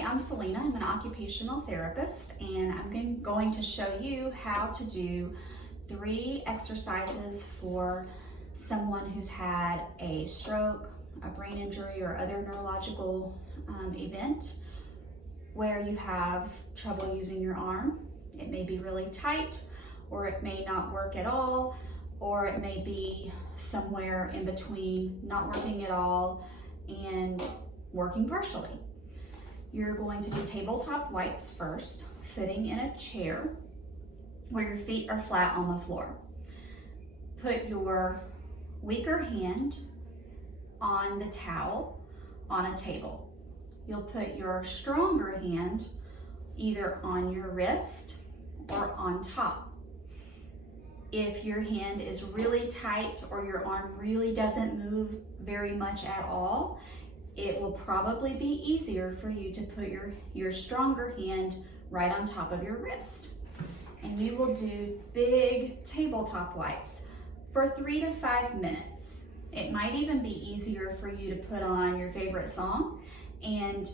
Hi, I'm Selena. I'm an occupational therapist, and I'm going to show you how to do 3 exercises for someone who's had a stroke, a brain injury, or other neurological event where you have trouble using your arm. It may be really tight, or it may not work at all, or it may be somewhere in between, not working at all and working partially. You're going to do tabletop wipes first, sitting in a chair where your feet are flat on the floor. Put your weaker hand on the towel on a table. You'll put your stronger hand either on your wrist or on top. If your hand is really tight or your arm really doesn't move very much at all, it will probably be easier for you to put your stronger hand right on top of your wrist. And we will do big tabletop wipes for 3 to 5 minutes. It might even be easier for you to put on your favorite song and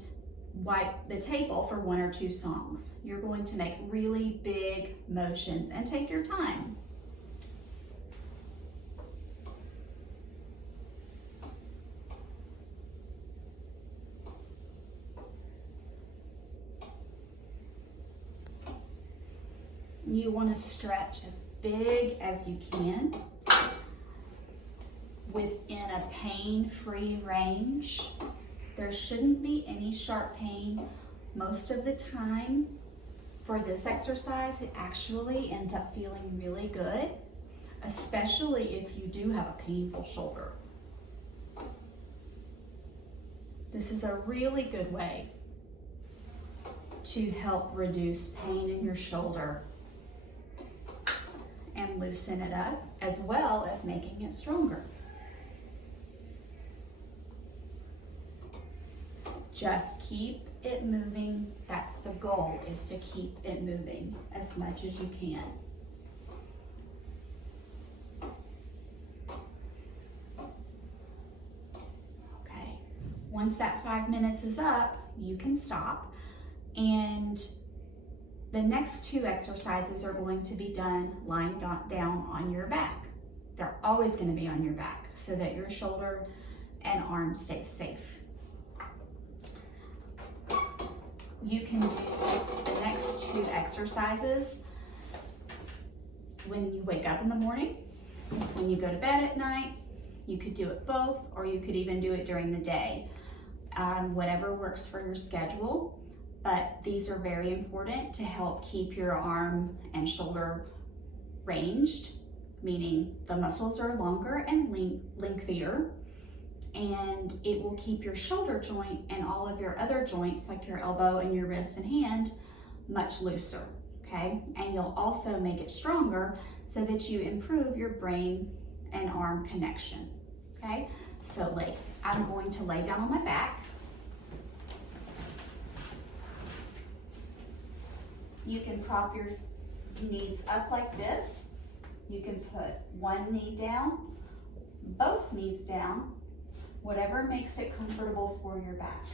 wipe the table for 1 or 2 songs. You're going to make really big motions and take your time. You want to stretch as big as you can within a pain-free range. There shouldn't be any sharp pain. Most of the time for this exercise, it actually ends up feeling really good, especially if you do have a painful shoulder. This is a really good way to help reduce pain in your shoulder and loosen it up, as well as making it stronger. Just keep it moving. That's the goal, is to keep it moving as much as you can. Okay, once that 5 minutes is up, you can stop, and the next 2 exercises are going to be done lying down on your back. They're always going to be on your back so that your shoulder and arm stay safe. You can do the next 2 exercises when you wake up in the morning, when you go to bed at night. You could do it both, or you could even do it during the day, whatever works for your schedule. But these are very important to help keep your arm and shoulder ranged, meaning the muscles are longer and lengthier, and it will keep your shoulder joint and all of your other joints, like your elbow and your wrist and hand, much looser, okay? And you'll also make it stronger so that you improve your brain and arm connection, okay? So I'm going to lay down on my back. You can prop your knees up like this. You can put one knee down, both knees down, whatever makes it comfortable for your back.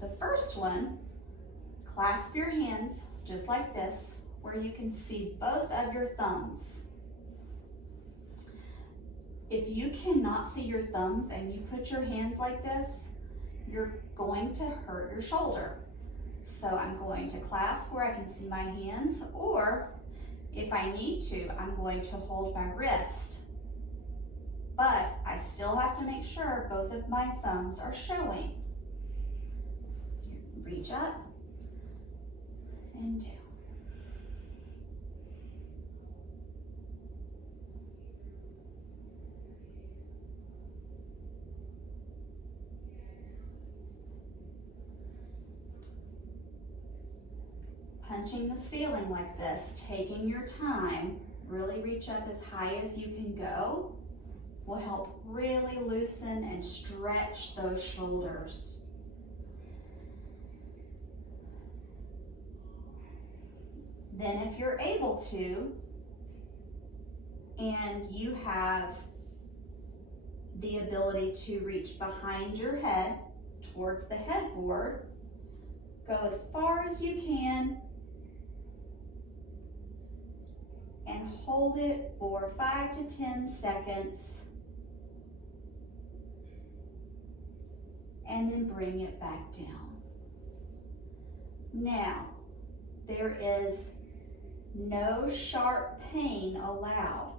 The first one, clasp your hands just like this, where you can see both of your thumbs. If you cannot see your thumbs and you put your hands like this, you're going to hurt your shoulder. So I'm going to clasp where I can see my hands, or if I need to, I'm going to hold my wrist. But I still have to make sure both of my thumbs are showing. Reach up and down. Punching the ceiling like this, taking your time, really reach up as high as you can go, will help really loosen and stretch those shoulders. Then if you're able to, and you have the ability to reach behind your head towards the headboard. Go as far as you can and hold it for 5 to 10 seconds. And then bring it back down. Now, there is no sharp pain allowed.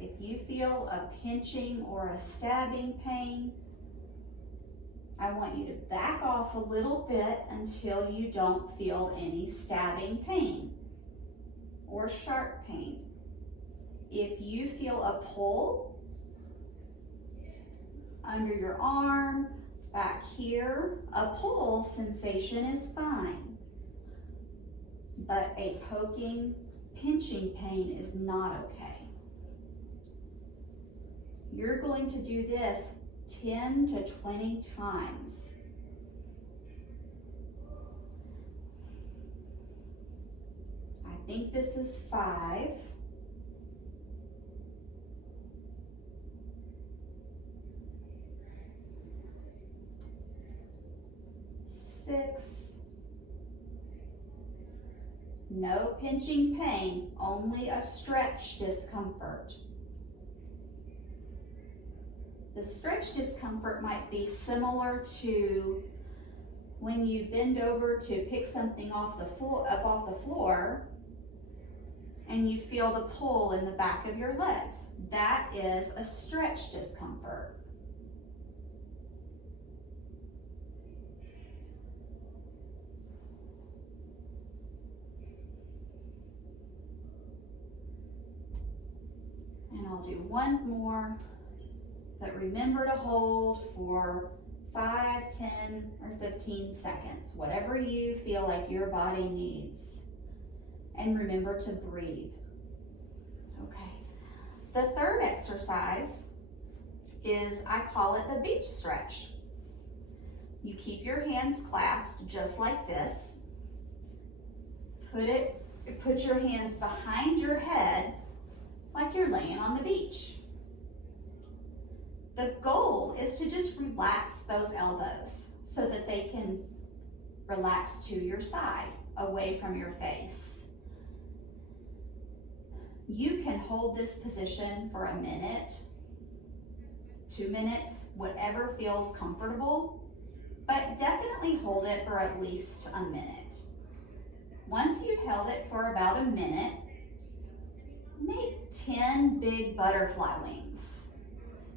If you feel a pinching or a stabbing pain, I want you to back off a little bit until you don't feel any stabbing pain or sharp pain. If you feel a pull under your arm, back here, a pull sensation is fine, but a poking, pinching pain is not okay. You're going to do this 10 to 20 times. I think this is 5. 6. No pinching pain, only a stretch discomfort. The stretch discomfort might be similar to when you bend over to pick something off the floor, up off the floor, and you feel the pull in the back of your legs. That is a stretch discomfort. And I'll do one more, but remember to hold for 5, 10, or 15 seconds, whatever you feel like your body needs. And remember to breathe. Okay. The third exercise is, I call it the beach stretch. You keep your hands clasped just like this. Put your hands behind your head like you're laying on the beach. The goal is to just relax those elbows so that they can relax to your side, away from your face. You can hold this position for a minute, 2 minutes, whatever feels comfortable, but definitely hold it for at least a minute. Once you've held it for about a minute, make 10 big butterfly wings.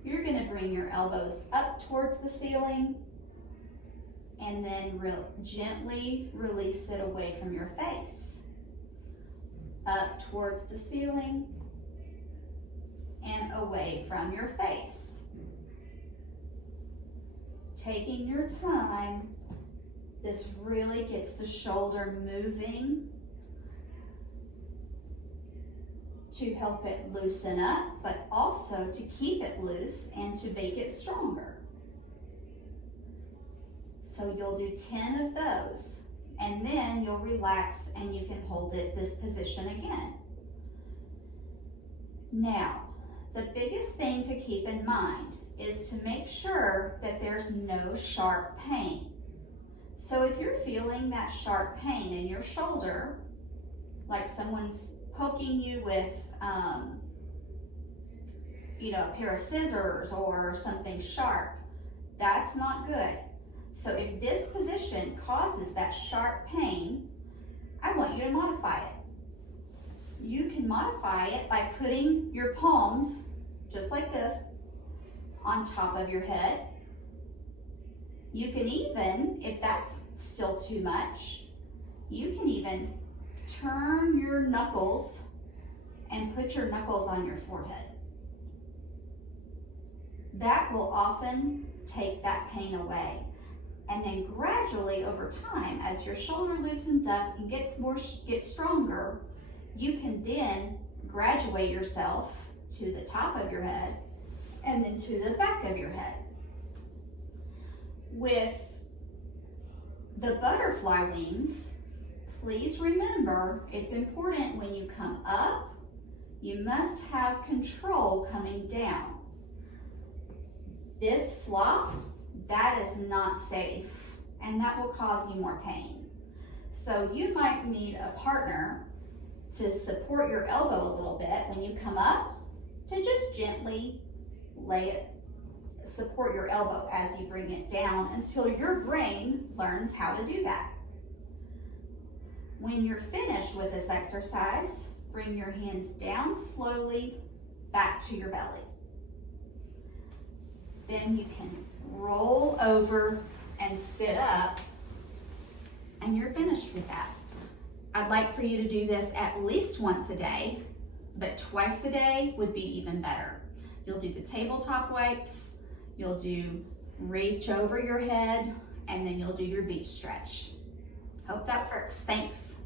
You're going to bring your elbows up towards the ceiling and then gently release it away from your face. Up towards the ceiling and away from your face. Taking your time, this really gets the shoulder moving to help it loosen up, but also to keep it loose and to make it stronger. So you'll do 10 of those, and then you'll relax and you can hold it this position again. Now, the biggest thing to keep in mind is to make sure that there's no sharp pain. So if you're feeling that sharp pain in your shoulder, like someone's poking you with a pair of scissors or something sharp, that's not good. So if this position causes that sharp pain, I want you to modify it. You can modify it by putting your palms, just like this, on top of your head. You can even, if that's still too much, you can even turn your knuckles and put your knuckles on your forehead. That will often take that pain away. And then gradually over time, as your shoulder loosens up and gets stronger, you can then graduate yourself to the top of your head and then to the back of your head. With the butterfly wings, please remember, it's important when you come up, you must have control coming down. This flop, that is not safe. and that will cause you more pain. So you might need a partner to support your elbow a little bit when you come up, to just gently support your elbow as you bring it down until your brain learns how to do that. When you're finished with this exercise, bring your hands down slowly back to your belly. Then you can roll over and sit up, and you're finished with that. I'd like for you to do this at least once a day, but twice a day would be even better. You'll do the tabletop wipes, you'll do reach over your head, and then you'll do your beach stretch. Hope that works. Thanks.